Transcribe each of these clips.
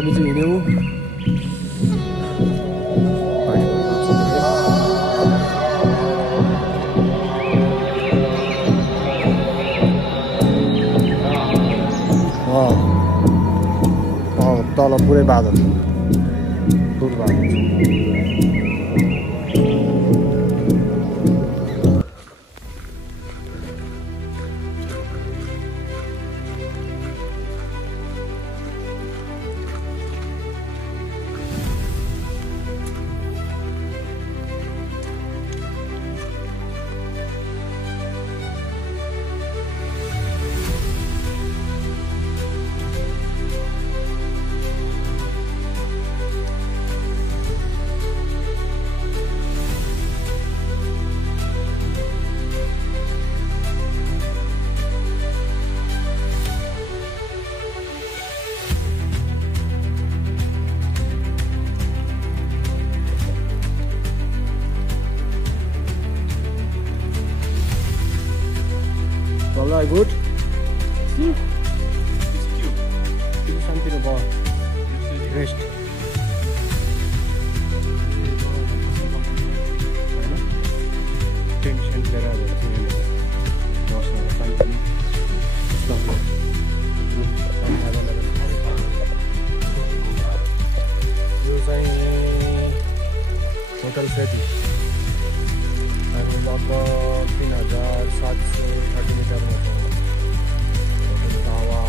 हामी चाहिँ हिँड्यौँ तल पुरै बादल ठुलो बादल Alright, good. See? It's cute. Do something about rest. Tension लिएर यो चाहिँ होटल फेदी हामी लगभग 3730 मिटरमा छौँ होटल दावा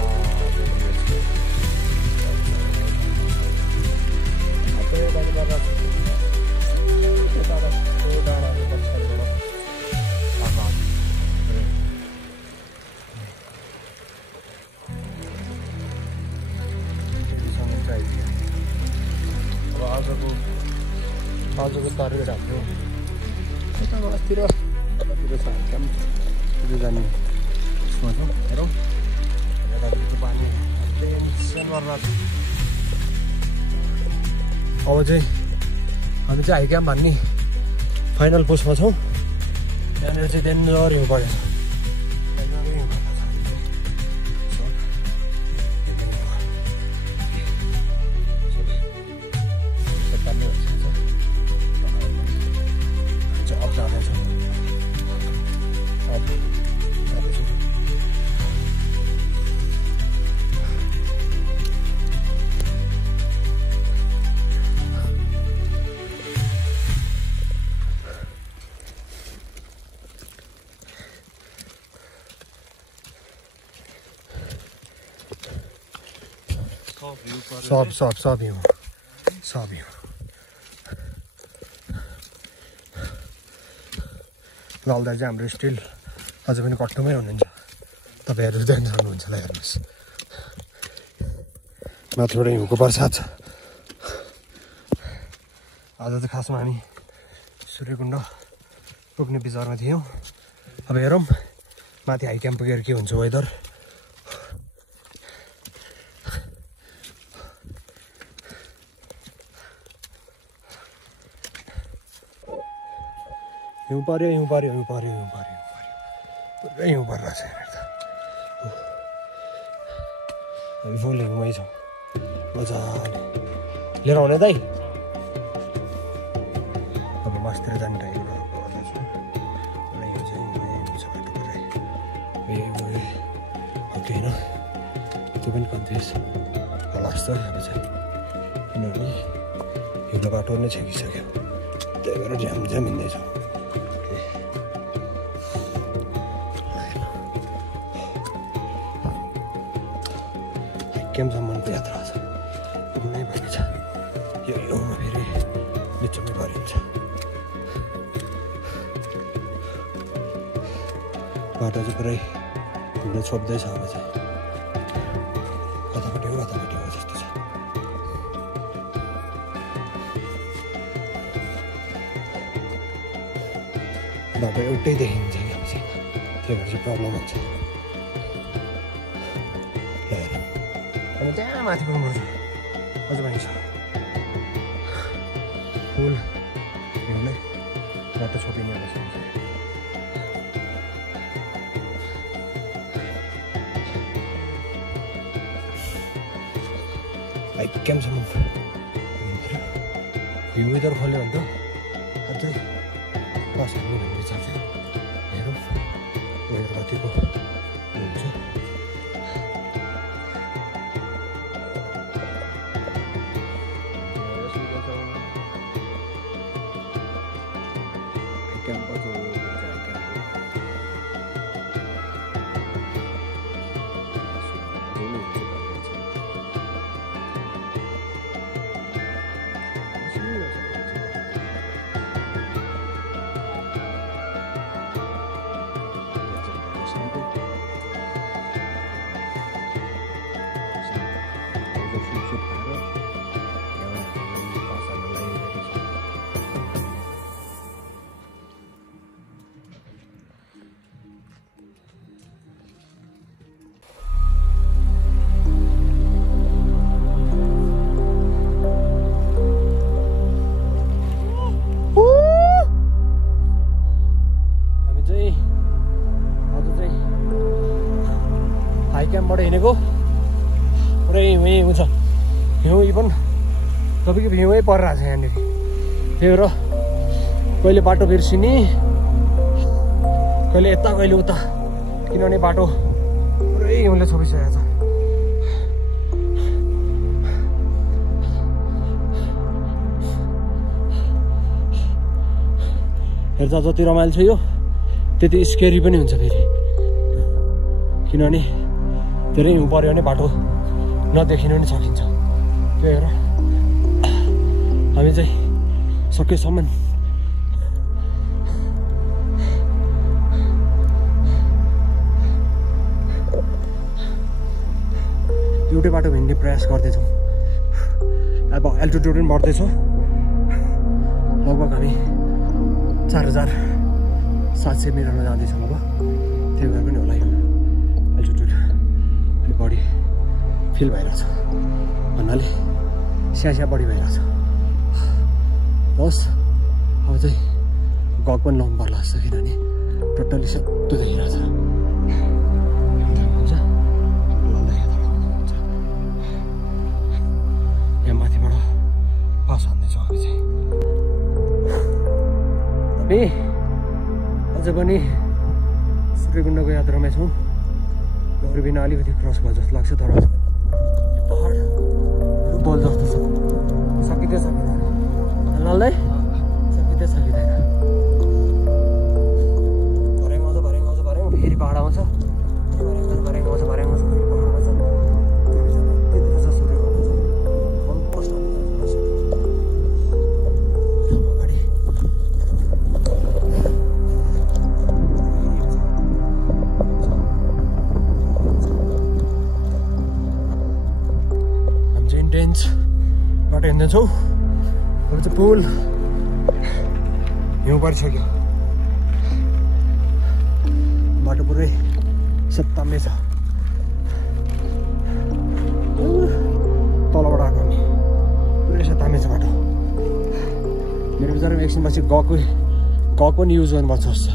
अब आजको टार्गेट हाम्रो यता मासतिर छ क्याम्प जाने उसमा छौँ हेरौँ यताको पानी टेन्सन गरेर अब चाहिँ हामी चाहिँ हाई क्याम्प भन्ने फाइनल पोस्टमा छौँ त्यहाँनिर चाहिँ डेन्जर हिउँ परेछ सब हिउँ लौदा चाहिँ हाम्रो स्टिल अझै पनि कट्टुमै हुनुहुन्छ तपाईँहरू जान सक्नुहुन्छ होला हेर्नुहोस् माथिबाट हिउँको बर्सात छ आज चाहिँ खासमा हामी सूर्यकुण्ड पुग्ने विचारमा थियौँ अब हेरौँ माथि हाई क्याम्प पुगेर के हुन्छ वेदर हिउँ पर्यो पुरै हिउँ परिरहेको छ हेरेर त हामी फुल हिउँमै छौँ मजाले लिएर आउने दाइ अब मासतिर जाने टाइम गर्दैछु पुरै हिउँ चाहिँ हिउँ छ बाटो पुरै ओके होइन त्यो पनि कन्फ्युज होला जस्तो अब चाहिँ किनभने हिउँको बाटो नै छेकिसक्यो त्यही भएर झ्याम हिँड्दैछौँ क्याम्पसम्मको यात्रा छ पुग्नै पर्ने छ यो हिउँमा फेरि बिचमै गरिन्छ बाटो चाहिँ पुरै हिँड्न छोप्दैछ अब चाहिँ कतापट्टि हो जस्तो छ बाटो एउटै देखिन्छ कि त्यही भएर चाहिँ प्रब्लम हुन्छ त्यहाँ माथि पुग्नुपर्छ अझ पनि छ फुल हिउँले बाटो छोपिने अवस्था हुन्छ हाइक्यामसम्म भ्यू वेदर खोल्यो भने त अझै बस हाल्ने भन्ने विचार थियो। हेरौँ वेदर कतिको हुन्छ। हाइक्यामबाट हिँडेको पुरै हिउँ हुन्छ। हिउँ इभन तपाईँको हिउँै परिरहेको छ यहाँनिर। त्यही भएर कहिले बाटो बिर्सिने, कहिले यता कहिले उता, किनभने बाटो पुरै हिउँले छोपिसकेको छ। हेर्दा जति रमाइलो छ यो त्यति स्केरी पनि हुन्छ फेरि, किनभने धेरै हिउँ पऱ्यो भने बाटो नदेखिनु पनि सकिन्छ। त्यही भएर हामी चाहिँ सकेसम्म एउटै बाटो हिँड्ने प्रयास गर्दैछौँ। अब एल्टिट्युड पनि बढ्दैछ, लगभग हामी 4700 मिटरमा जाँदैछौँ अब। त्यही भएर पनि होला यो एल्टिट्युड अलिक बढी फिल भइरहेछ भन्नाले स्यास्या बढी भइरहेछ। होस् अब चाहिँ गग पनि लाउनु पर्ला जस्तो, किनभने टोटल्ली सेतो देखिरहेछ। हुन्छ यहाँ माथिबाट पास हान्दैछौँ हामी चाहिँ। हामी अझ पनि सूर्यकुण्डको यात्रामै छौँ। लौरीबिना अलिकति क्रस भयो जस्तो लाग्छ, तर पहाड बोल जस्तो छ। सकिँदै सकिँदैन नल्दै, सकिँदै सकिँदैन। भर्याङ आउँछ भर्याङ आउँछ भर्याङ फेरि पहाड आउँछ, भर्याङ आउँछ भर्याङ आउँछ भर्याङ आउँछ फेरि पहाड आउँछ। त्यतिखेर छ सूर्यकुण्ड अलमोस्ट अगाडि बाट हिँड्दैछौँ। अब चाहिँ पुल हिउँ परिसक्यो, बाटो पुरै सेताम्मे छ। तलबाट आएको नि पुरै सेताम्मे छ बाटो। मेरो विचारमा एकछिनपछि गग पनि युज गर्नुपर्छ जस्तो।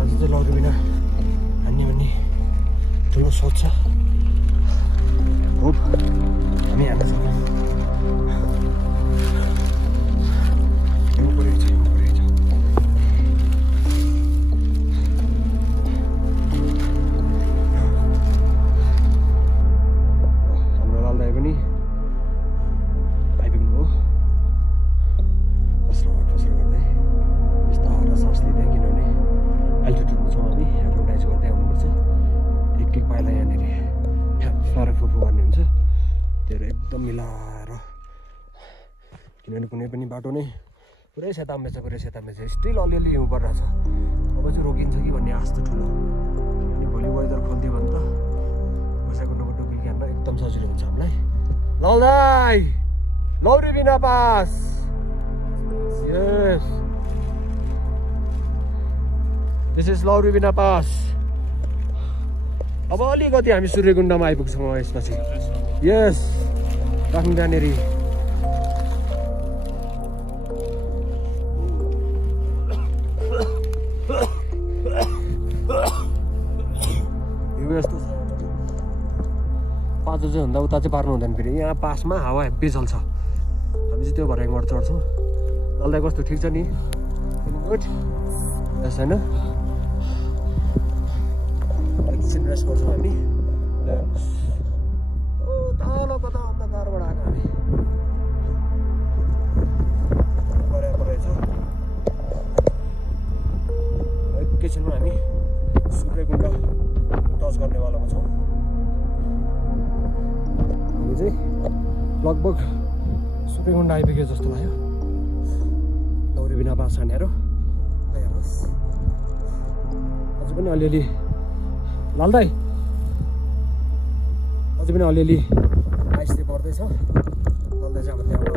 अझै चाहिँ लौरीबिना हान्ने भन्ने ठुलो सोच छ। होप हामी हान्न सक्छौँ। हाम्रो लाल दाइ पनि आइपुग्नु हो। कसरो गर्दै बिस्तारै सास लिँदै, किनभने एल्टिट्युडमा छौँ हामी, एडभर्टाइज गर्दै आउनुपर्छ। एक पाइला यहाँनिर फरक फुफु गर्ने हुन्छ। त्यो एकदम मिलाएर, किनभने कुनै पनि बाटो नै पुरै सेताम्मे छ, पुरै सेताम्मे छ। स्टिल अलिअलि हिउँ परिरहेछ। अब चाहिँ रोकिन्छ कि भन्ने आश त ठुलो, किनभने भोलि वेदर खोल्दियो भने त कसैको डुबी हान्न एकदम सजिलो हुन्छ हामीलाई। लौदाई Lauribina pass, yes this is Lauribina pass. अब अलिकति हामी सूर्यकुण्डमा आइपुग्छौँ यसपछि। यस राख्नु त्यहाँनिर। चाहिँ भन्दा उता चाहिँ पार्नु हुँदैन फेरि यहाँ पासमा हावा हेब्बी चल्छ हामी चाहिँ त्यो भएर यहाँबाट चढ्छौँ लल्दा कस्तो ठिक छ नि गुड यस होइन एकछिन रेस्ट गर्छौँ हामी तल कता अन्धकारबाट आएको हामी बराबर रहेछ एकैछिनमा हामी सूर्यकुण्ड टच गर्नेवालामा छौँ हामी चाहिँ लगभग सूर्यकुण्ड आइपुग्यो जस्तो लाग्यो लौरे बिना बास छानेर हेर्नुहोस् अझै पनि अलिअलि लाल्दै अझै पनि अलिअलि आइस चाहिँ पर्दैछ लाल्दै चाहिँ अब त्यहाँबाट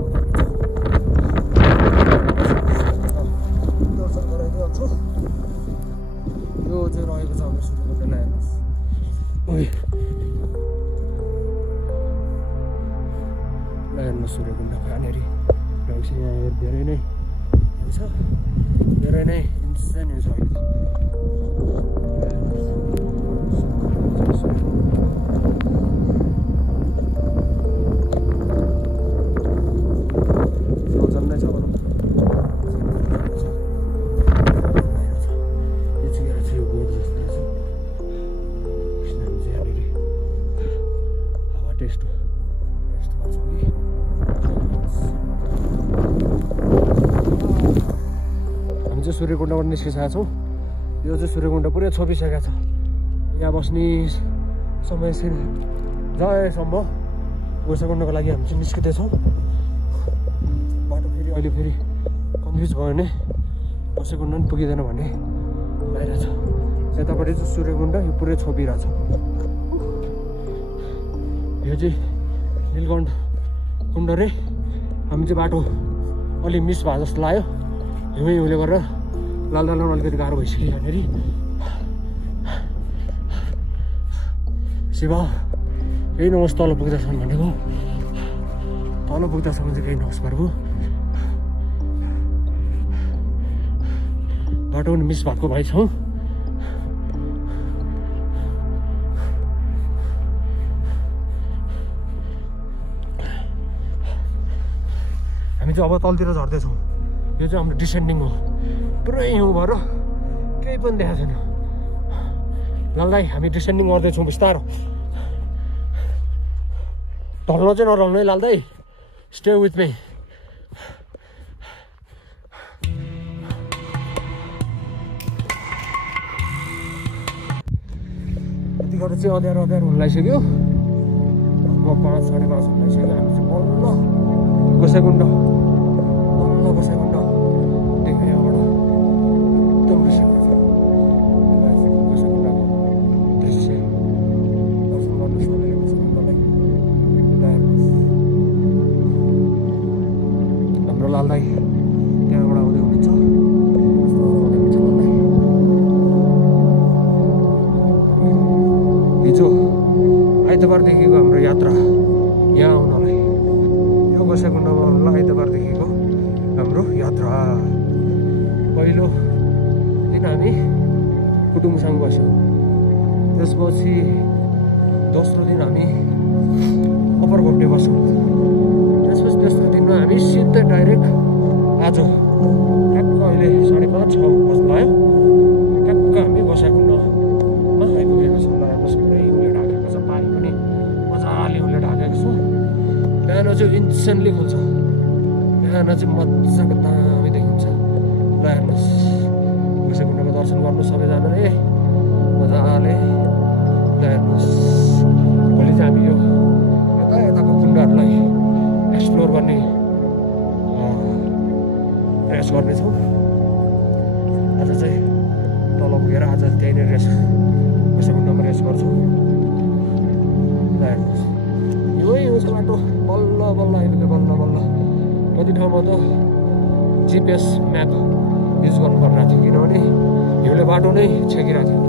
दर्शन गराइदिइहाल्छु यो चाहिँ रहेको छ हाम्रो सूर्यकुण्डलाई हेर्नुहोस् हेर्नुहोस् सूर्यकुण्ड कहाँनिर रहेको छ यहाँ धेरै नै छ धेरै नै इन्सेन्ट छ अहिले जन्नै छ भनौँ यतिखेर चाहिँ यो बोर्ड जस्तो रहेछ किनभने चाहिँ यहाँनिर हावा टेस्ट गर्छौँ कि हामी चाहिँ सूर्यकुण्डबाट निस्किसकेका छौँ यो चाहिँ सूर्यकुण्ड पुरै छोपिसकेका छ यहाँ बस्ने समय जयसम्म गोसाकुण्डको लागि हामी चाहिँ निस्किँदैछौँ बाटो फेरि अहिले फेरि कन्फ्युज भयो भने गोसाकुण्ड पनि पुगिँदैन भन्ने भइरहेछ यतापट्टि चाहिँ सूर्यकुण्ड यो पुरै छोपिरहेछ यो चाहिँ नीलकण्ठ कुण्ड रे हामी चाहिँ बाटो अलि मिस भयो जस्तो लाग्यो हिउँले गरेर लाल अलिकति गाह्रो भइसक्यो यहाँनिर शिव केही नहोस् तल पुग्दासम्म भनेको तल पुग्दासम्म चाहिँ केही नहोस् प्रभु बाटो पनि मिस भएको भाइ छौँ हामी चाहिँ अब तलतिर झर्दैछौँ यो चाहिँ हाम्रो डिसेन्डिङ हो पुरै हिउँ भएर केही पनि देखाएको छैन लाल्दै हामी डिसेन्डिङ गर्दैछौँ बिस्तारो ढल्न चाहिँ नढल्नु है लाल्दै स्टे विथ मी यतिखेर चाहिँ अँध्यारो हुन लागिसक्यो अब 5 साढे 5 हुन लागिसक्यो हामी चाहिँ बल्ल गोसाकुण्ड देख्ने यहाँबाट एकदम दृश्य गोसाकुण्डको दृश्य दर्शन गर्नुहोस् तपाईँले गोसाकुण्डलाई हाम्रो लालदाई त्यहाँबाट आउँदै हुनुहुन्छ हिजो आइतबारदेखिको हाम्रो यात्रा यहाँ आउनलाई यो गोसाकुण्डमा आउनलाई आइतबारदेखिको हाम्रो यात्रा पहिलो दिन हामी कुटुङसँग बस्यौँ त्यसपछि दोस्रो दिन हामी अप्पर घोप्टे बस्यौँ त्यसपछि तेस्रो दिनमा हामी सिधै डाइरेक्ट आज ट्याक्क अहिले 5:30-6 बज्नु लाग्यो ट्याक्क हामी गोसाकुण्डमा आइपुगेको छौँ हेर्नुहोस् पुरै उसले ढाकेको छ पानी पनि मजाले उसले ढाकेको छ बिहान चाहिँ इन्सेन्टली खोल्छ बिहान चाहिँ मजाको दामी देखिन्छ ल हेर्नुहोस् गोसाकुण्डमा दर्शन गर्नु सबैजना रे मजाले ल हेर्नुहोस् भोलि चाहिँ हामी यो यताको कुण्डहरूलाई एक्सप्लोर गर्ने प्रयास गर्नेछौँ आज चाहिँ तल पुगेर आज त्यहीँनिर गोसाकुण्डमा रेस्ट गर्छौँ ल हेर्नुहोस् यो छ बाटो बल्ल आइपुग्यो बल्ल कति ठाउँमा त जिपिएस म्याप युज गर्नु परिरहेको थियो किनभने हिउँले बाटो नै छेकिरहेको थियो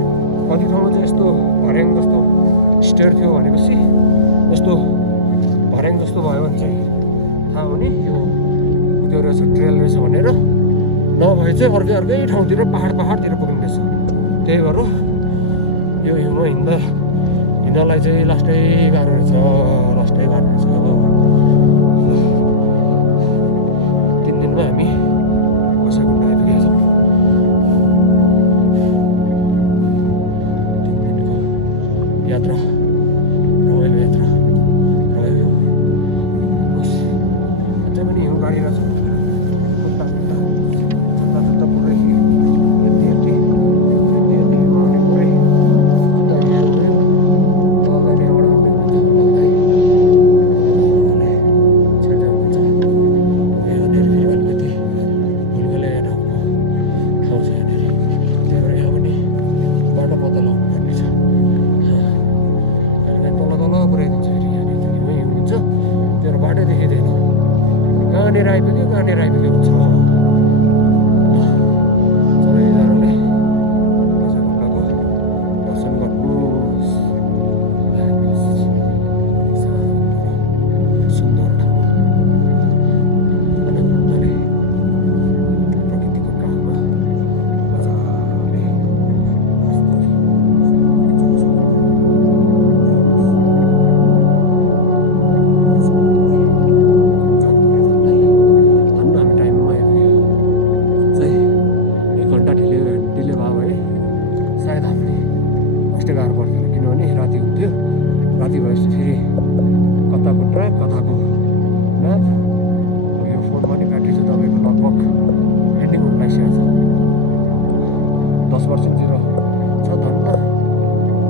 कति ठाउँमा चाहिँ यस्तो भर्याङ जस्तो स्टेयर थियो भनेपछि यस्तो भर्याङ जस्तो भयो भने चाहिँ थाहा हो नि यो त्यो रहेछ ट्रेल रहेछ भनेर नभए चाहिँ अर्कै ठाउँतिर पहाडतिर पुग्नु रहेछ त्यही भएर यो हिउँमा हिँड्न हिँड्नलाई चाहिँ लास्टै गाह्रो रहेछ, लास्टै गाह्रो रहेछ। 3 दिनमा हामी गोसाइकुण्ड आइपुगेका छौँ। 3 दिनको यात्रा, रमाइलो यात्रा रह्यो। अझै पनि हिउँ गाडिरहेको छ। कहाँनिर आइपुग्यो हुन्छ। सबैजनाले गोसाइकुण्डको दर्शन गर्नुहोस्। सुन्दर ठाउँ, आनन्दले प्रकृतिको काखमा मजाले गाह्रो पर्दैन, किनभने राति हुन्थ्यो। राति भएपछि फेरि कताको ट्र्याक कताको म्याप। यो फोनमा नि ब्याट्री चाहिँ तपाईँको लगभग एन्डिङ हुन लागिसकेको छ। 10% छ धन्न।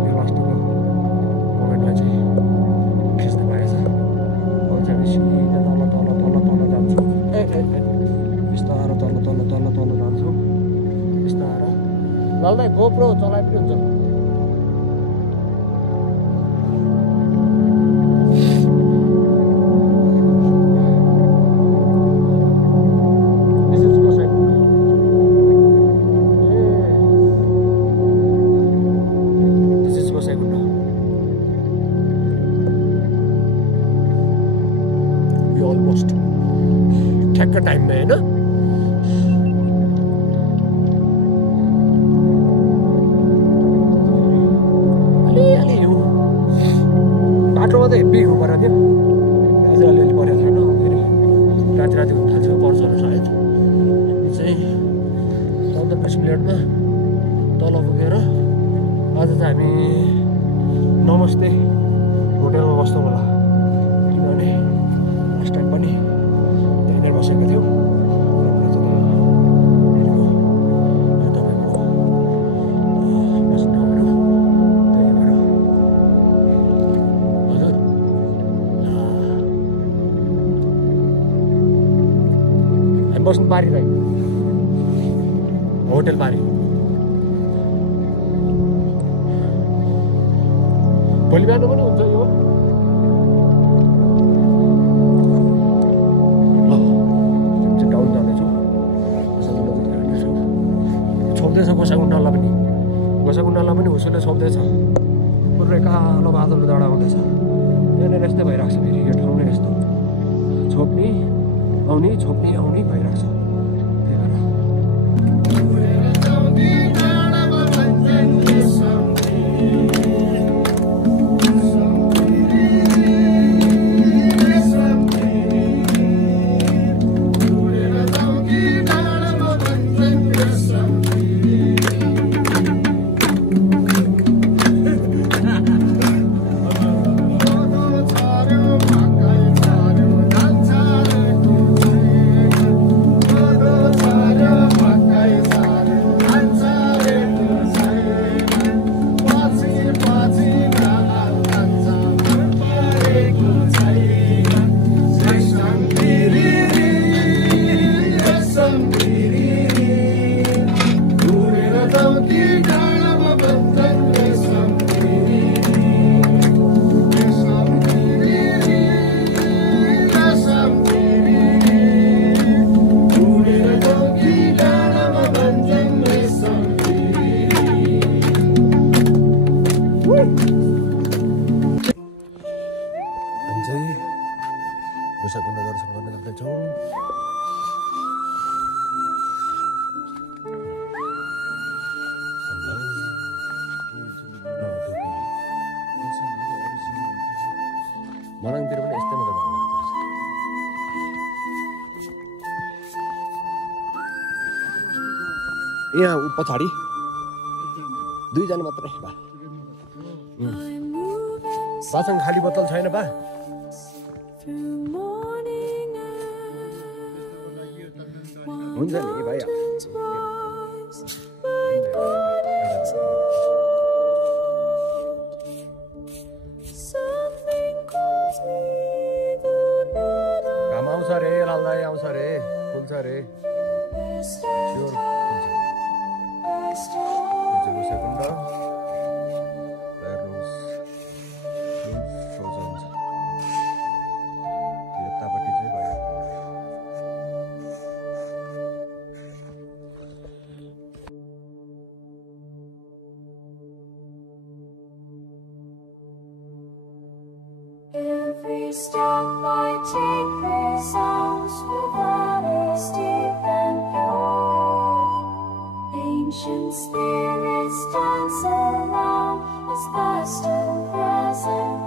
यो लास्टको मोमेन्टलाई चाहिँ खिच्न पाएछ। अब चाहिँ हामी सिधा तल तल तल तल जान्छौँ। बिस्तारो तल तल तल तल जान्छौँ। बिस्तारो लाल्दै गोप्रो चलाइ पनि हुन्छ। अलमोस्ट ठ्याक्क टाइममा होइन। अलिअलि हिउँ बाटोमा त हेब्बी हिउँ परेको थियो। अझै अलिअलि परेको छैन। फेरि राति राति हुन थाल्छ, पर्छ होला सायद। हामी चाहिँ 14-20 मिनटमा तल पुगेर आज चाहिँ हामी नमस्ते होटेलमा बस्छौँ होला। किनभने लास्ट टाइम पनि त्यहाँनिर बसेको थियौँ। तपाईँको बस्ने ठाउँहरू त्यही भएर हजुर हामी बस्नु पारि रह्यो, होटेल पारि। भोलि बिहान पनि हुन्छ यो। डाउन जाँदैछौँ। छोप्दैछ गोसाइकुण्डलाई पनि, गोसाइकुण्डलाई पनि हुसुले छोप्दैछ। पुरै कालो बादल डाँडा आउँदैछ। यहाँनिर यस्तै भइरहेको छ। फेरि यो ठाउँ नै यस्तो छोप्ने आउने छोप्ने आउने भइरहेको छ। त्यही भएर यहाँ पछाडि 2 जना मात्रै बा बासँग खाली बोतल छैन बा हुन्छ नि भाइ घाम आउँछ रे लाल्दै आउँछ रे फुल्छ रे sure Every step I take resounds with honesty and pure. Ancient spirits dance around as past and present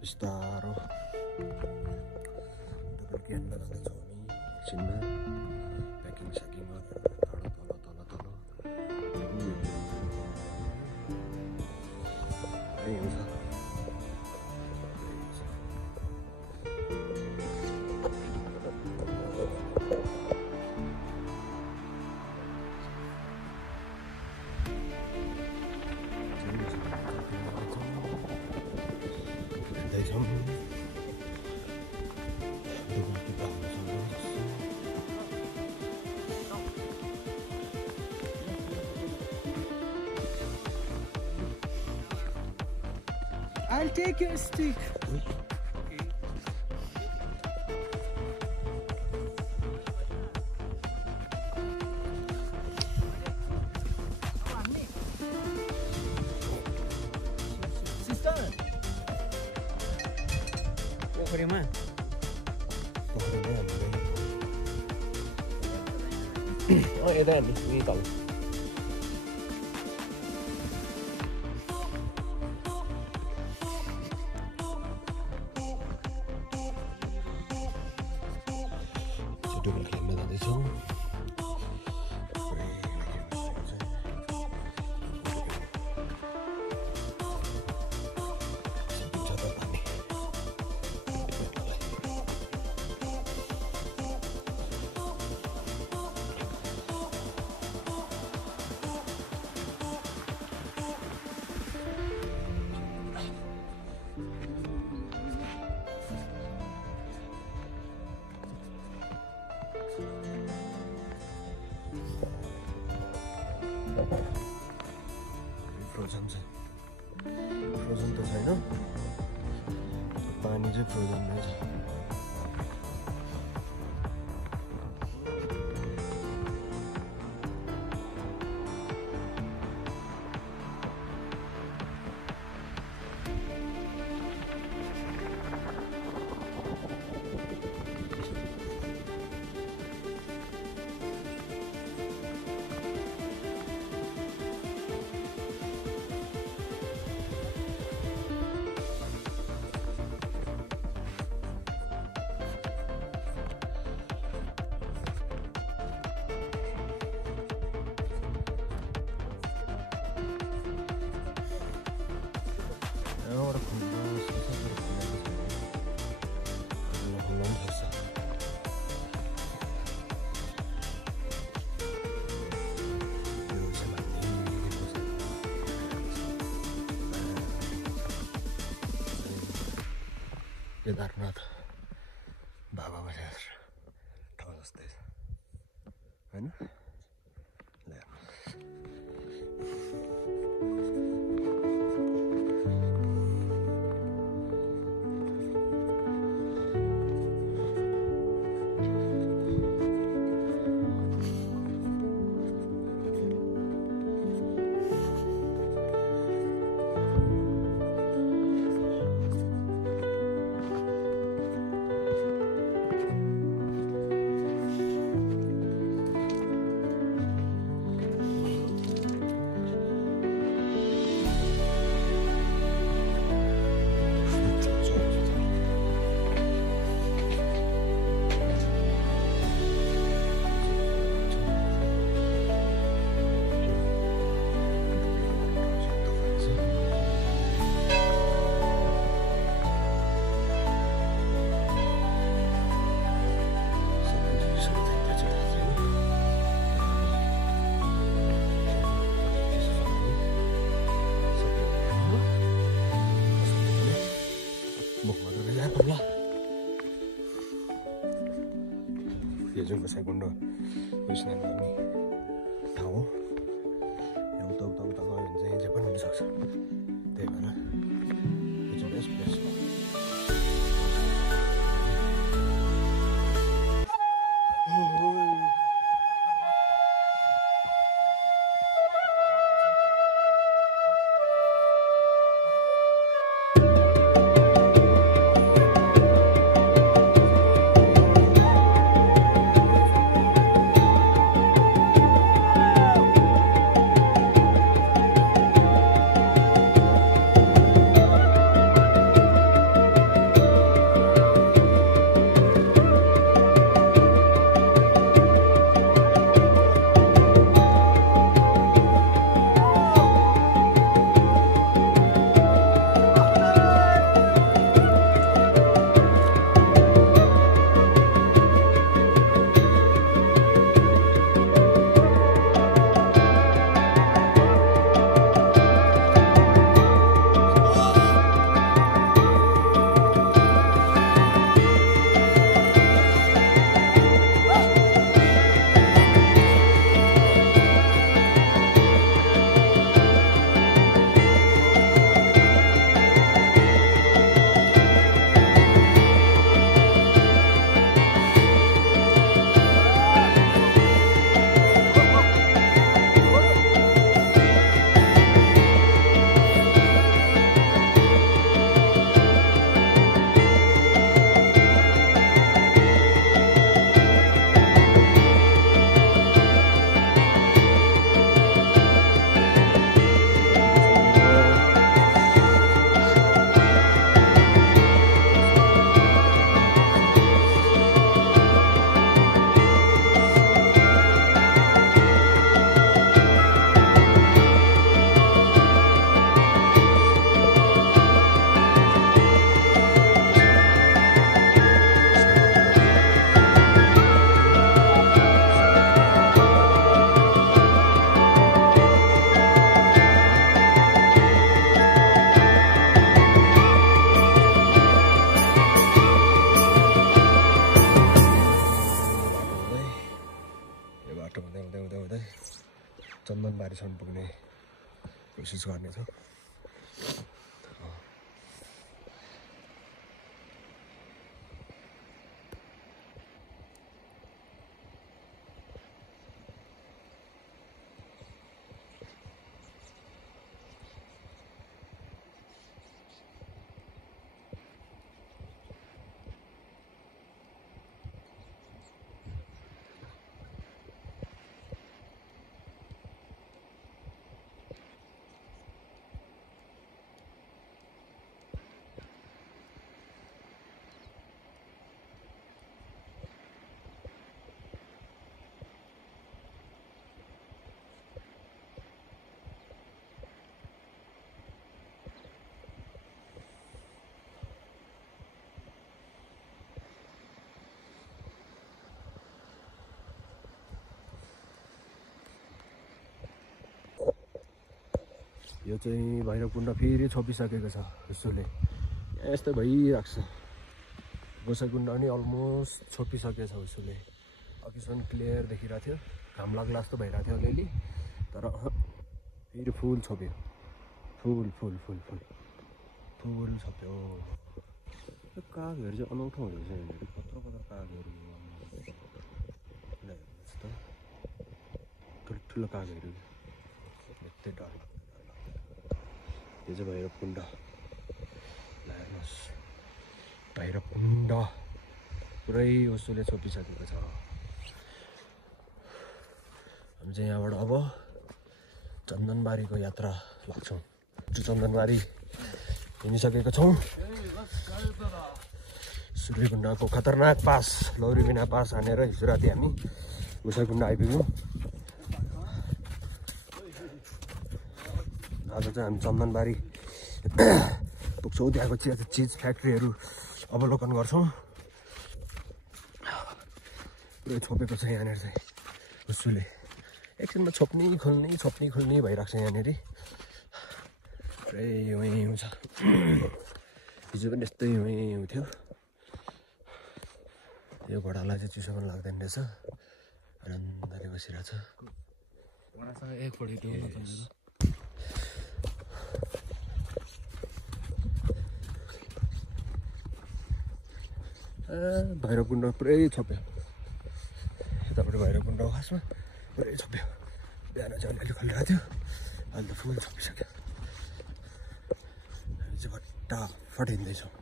बिस्तारो डबल क्यानमा जाँदैछौँ हामी एकछिनमा प्याकिङ स्याकिङमा तल I'll take your stick. Sister. पोखरीमा यता नि तल डबल क्यानमा जाँदैछौँ फ्रोजन छ फ्रोजन त छैन पानी चाहिँ फ्रोजन नै छ केदारनाथ बाबा बसेर ठाउँ जस्तै छ होइन यो जुन बसाइकुण्ड यो स्नान गर्ने ठाउँ हो यो उता उता उता गयो भने चाहिँ जे पनि हुनसक्छ त्यही भएर यो चाहिँ बेस्ट प्लेस हो कोसिस गर्नेछौँ। यो चाहिँ भैरवकुण्ड फेरि छोपिसकेको छ यसोले यस्तो भइरहेको छ। गोसाइकुण्ड पनि अलमोस्ट छोपिसकेको छ उसोले। अघिसम्म क्लियर देखिरहेको थियो, घाम लाग्ला जस्तो भइरहेको थियो अलिअलि, तर फेरि फुल छोप्यो। फुल फुल फुल फुल फुल छोप्यो। यो कागहरू चाहिँ अनौठो हुँदो रहेछ यहाँनिर, कत्रो कत्रो कागहरू यस्तो ठुल्ठुलो कागहरू, यस्तै डर। यो चाहिँ भैरवकुण्ड। हेर्नुहोस् भैरवकुण्ड पुरै उसोले छोपिसकेको छ। हामी चाहिँ यहाँबाट अब चन्दनबारीको यात्रा लाग्छौँ। चन्दनबारी हिँडिसकेको छौँ। सूर्यकुण्डको खतरनाक पास, लौरीबिना पास हानेर हिजो राति हामी गोसाइकुण्ड आइपुग्यौँ। आज चाहिँ हामी चन्दनबारी पुग्छौँ। त्यहाँको चिज फ्याक्ट्रीहरू अवलोकन गर्छौँ। पुरै छोपेको छ यहाँनिर चाहिँ उसुले। एकछिनमा छोप्ने खोल्ने भइरहेको छ यहाँनिर। पुरै हिउँ छ। हिजो पनि यस्तै हिउँ थियो। यो घोडालाई चाहिँ चिसो पनि लाग्दैन रहेछ, आनन्दले बसिरहेछ। भैरवकुण्ड पुरै छोप्यो। यतापट्टि भैरवकुण्ड हो खासमा, पुरै छोप्यो। बिहान चाहिँ अलिअलि खोलिरहेको थियो, अहिले त फुल छोपिसक्यो। हामी चाहिँ फटाफट हिँड्दैछौँ।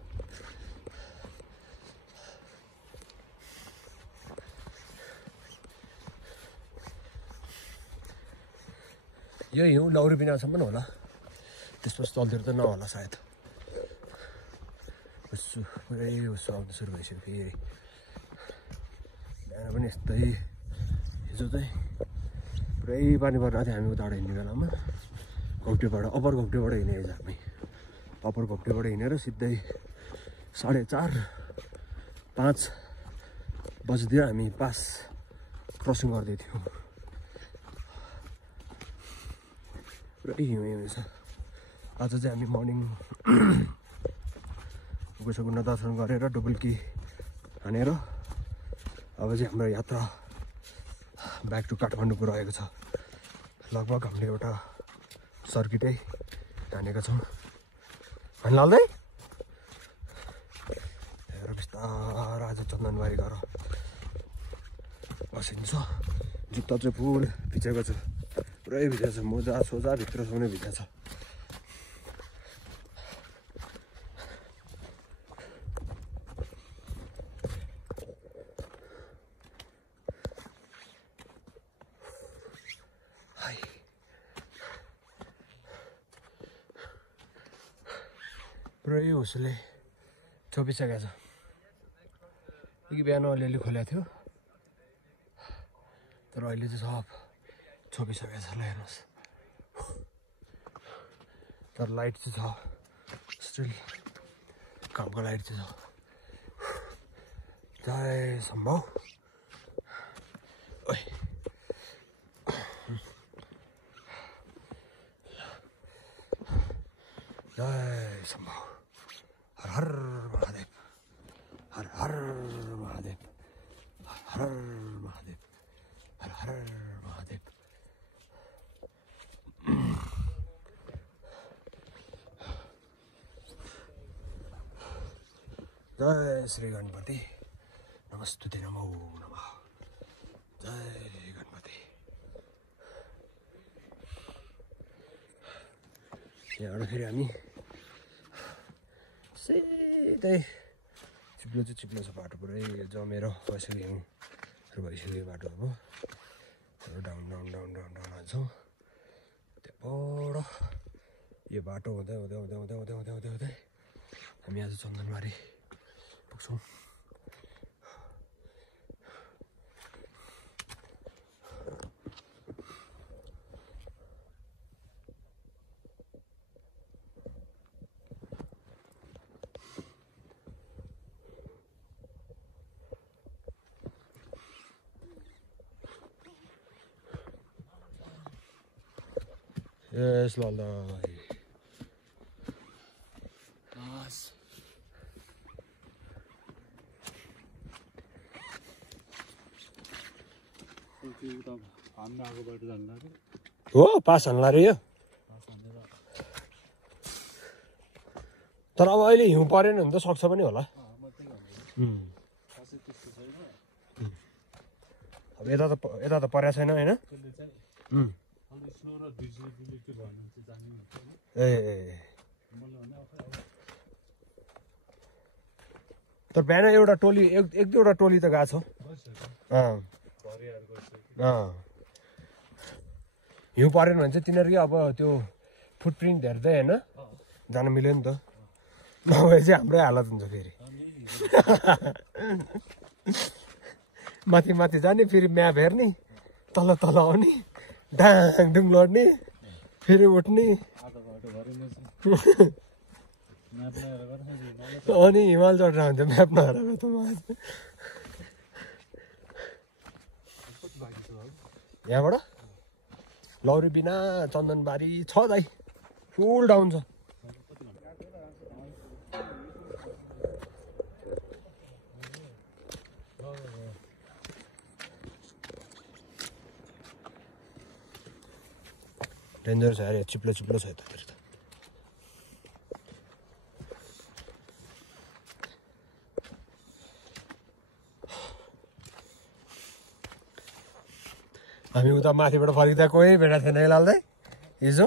यो हिउँ लौरीबिनासम्म होला, त्यसपछि तलतिर त नहोला सायद। उसो पुरै उसो आउनु सुरु भइसक्यो फेरि। बिहान पनि यस्तै। हिजो चाहिँ पुरै पानी परिरहेको थियो हामी उताबाट हिँड्ने बेलामा। घौप्टेबाट, अप्पर घौप्टेबाट हिँडेको छ हामी। अप्पर घौप्टेबाट हिँडेर सिधै 4:30-5 बजीतिर हामी पास क्रसिङ गर्दै थियौँ। पुरै हिउँ छ। आज चाहिँ हामी मर्निङ गोसाइकुण्ड दर्शन गरेर डुबुल्की हानेर अब चाहिँ हाम्रो यात्रा ब्याक टु काठमाडौँको रहेको छ। लगभग हामीले एउटा सर्किटै हानेका छौँ। हान्लाल्दै हेर बिस्तार आज चन्दनबारी गएर बसिन्छ। जुत्ता चाहिँ फुल भिजेको छ, पुरै भिजेको छ। मोजा सोजा भित्रसम्म नै भिजेको छ। पुरै उसले छोपिसकेको छ। अघि बिहान अलिअलि खोलेको थियो, तर अहिले चाहिँ सब छोपिसकेको छ। ल हेर्नुहोस्, तर लाइट चाहिँ छ स्टिल, कामको लाइट चाहिँ छ। जय सम्भव। ओइ जय सम्भव। हर हर महादेव, हर हर महादेव, हर हर महादेव, हर हर महादेव। जय श्री गणपति नमस्तुते नमो नमः जय गणपति यहाँबाट फेरि हामी सिधै चिप्लो छ बाटो पुरै जमेर भइसक्यो हिउँहरू भइसक्यो बाटो अब down down down down down हाल्छौँ त्यहाँबाट यो बाटो हुँदै हुँदै हुँदै हुँदै हुँदै हुँदै हुँदै हुँदै हामी आज चन्दनबारी पुग्छौँ Yes, Lala. Nice. हो पास हान्ला रे यो तर अब अहिले हिउँ परेन भने त सक्छ पनि होला अब यता त परेको छैन होइन ए तर बिहान एउटा टोली एक दुईवटा टोली त गएको छ हिउँ परेन भने चाहिँ तिनीहरूकै अब त्यो फुटप्रिन्ट हेर्दै होइन जान मिल्यो नि त नभए चाहिँ हाम्रै हालत हुन्छ फेरि माथि माथि जाने फेरि म्याप हेर्ने तल तल आउने डाङ डुङ लड्ने फेरि उठ्ने अनि हिमाल चढ्न हुन्छ म्याप नहेरेर त यहाँबाट लौरी बिना चन्दनबारी छ दाइ फुल डाउन छ डेन्जर छ अरे चिप्लो चिप्लो छ यतातिर त हामी उता माथिबाट फर्किँदा कोही भेटेको थिएन लाल्दै हिजो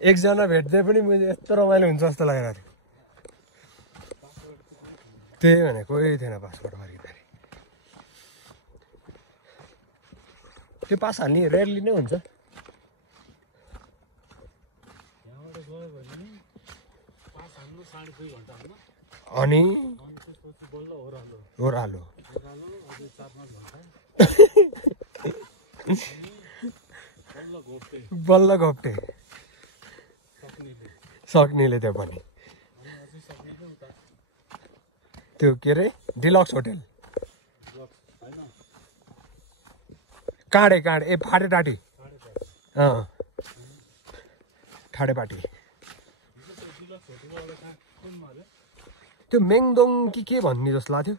एकजना भेट्दै पनि मैले यस्तो रमाइलो हुन्छ जस्तो लागेको थियो त्यही भने कोही थिएन पासबाट फर्किँदाखेरि त्यो पास हाल्ने रेयरली नै हुन्छ अनि ओह्रालो बल्ल घोप्टे सक्नेले त्यो पनि त्यो के अरे डिलक्स होटेल काँडे काँडे ए फाटे टाटी ठाडेपाटी त्यो मेङदोङ कि के भन्ने जस्तो लाग्थ्यो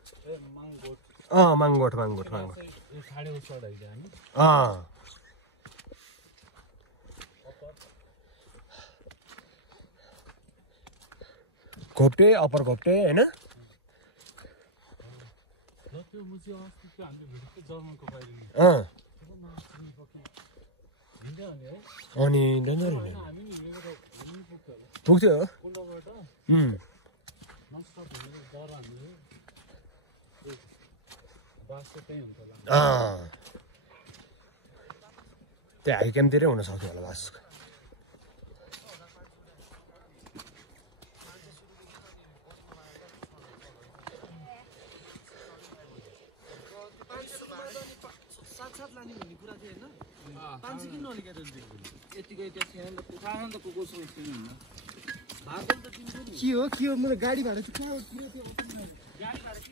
माङ्गोट माङ्गोट माङ्गोट घोप्टे अप्पर घोप्टे होइन अनि पुग्थ्यो त्यो हाइक्याम्पतिरै हुन सक्थ्यो होला बास के हो मेरो गाडी भाडा चाहिँ कहाँ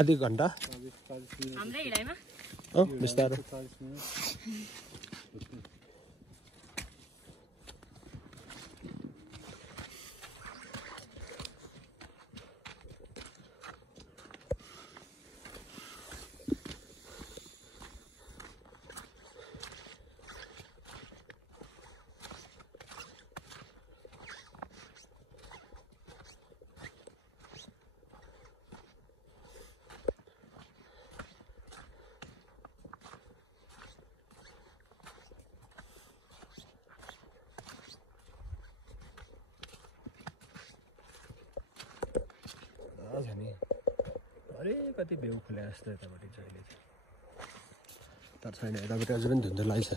आधी घन्टा हाम्रै हिँडाइमा बिस्तारो अलिकति भ्यू खुला जस्तो यतापट्टि चाहिँ अहिले चाहिँ तर छैन यतापट्टि अझै पनि धुन्धुलाई छ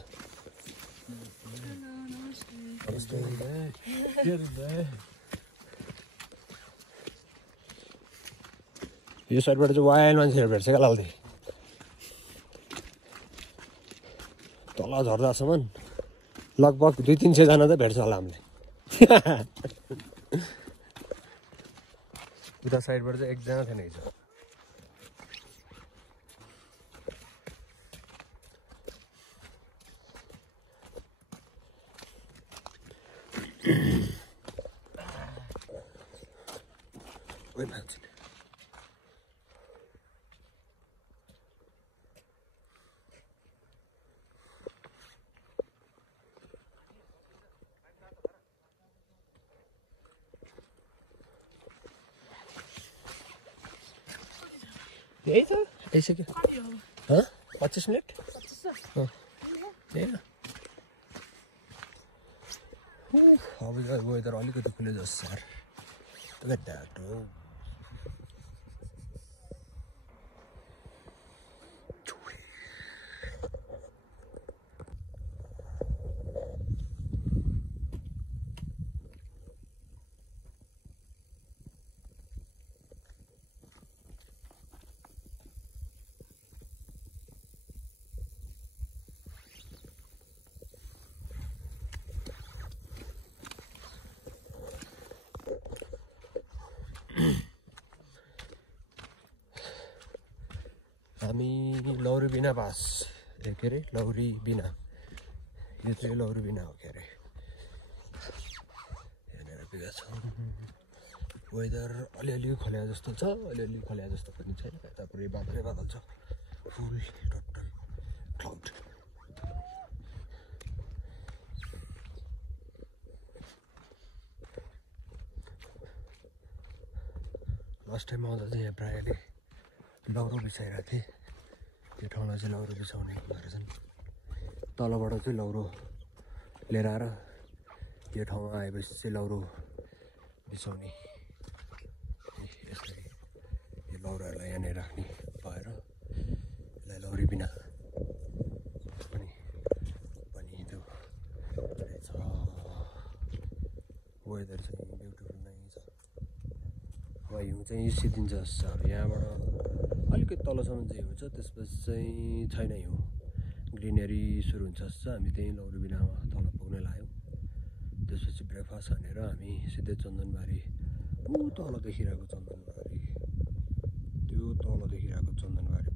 यो साइडबाट चाहिँ वाइल्ड मान्छेहरू भेट्छ क्या लाल्दै तल झर्दासम्म लगभग 200-300 जना त भेट्छ होला हामीले उता साइडबाट चाहिँ एकजना थिएन हिजो Wait, man. यही त आइसक्यो 25 मिनट अब वेदर अलिकति खुले जस्तो यार हामी लौरी बिना पास के अरे लौरी बिना यो चाहिँ लौरी बिना हो के अरे यहाँनिर पुगेका छौँ वेदर अलिअलि खोल्या जस्तो छ अलिअलि खोल्या जस्तो पनि छैन यता पुरै बादलै बादल छ फुल टोटल क्लाउड लास्ट टाइम आउँदा चाहिँ यहाँ प्रायःले लौरो बिछाइरहेको थिएँ यो ठाउँमा चाहिँ लौरो बिछाउने भएर छन् तलबाट चाहिँ लौरो लिएर आएर यो ठाउँमा आएपछि चाहिँ लौरो बिछाउने यसरी यो लौरोहरूलाई यहाँनिर राख्ने भएर यसलाई लौरी बिना पनि भनिँदो रहेछ वेदर चाहिँ ब्युटिफुल नै छ अब हिउँ चाहिँ सिद्धिन्छ जस्तो अब यहाँबाट अलिकति तलसम्म चाहिँ हिउँ छ त्यसपछि चाहिँ छैन हिउँ ग्रिनरी सुरु हुन्छ जस्तो हामी त्यहीँ लौरी बिनामा तल पुग्न लाग्यौँ त्यसपछि ब्रेकफास्ट हानेर हामी सिधै चन्दनबारी तल देखिरहेको चन्दनबारी त्यो तल देखिरहेको चन्दनबारी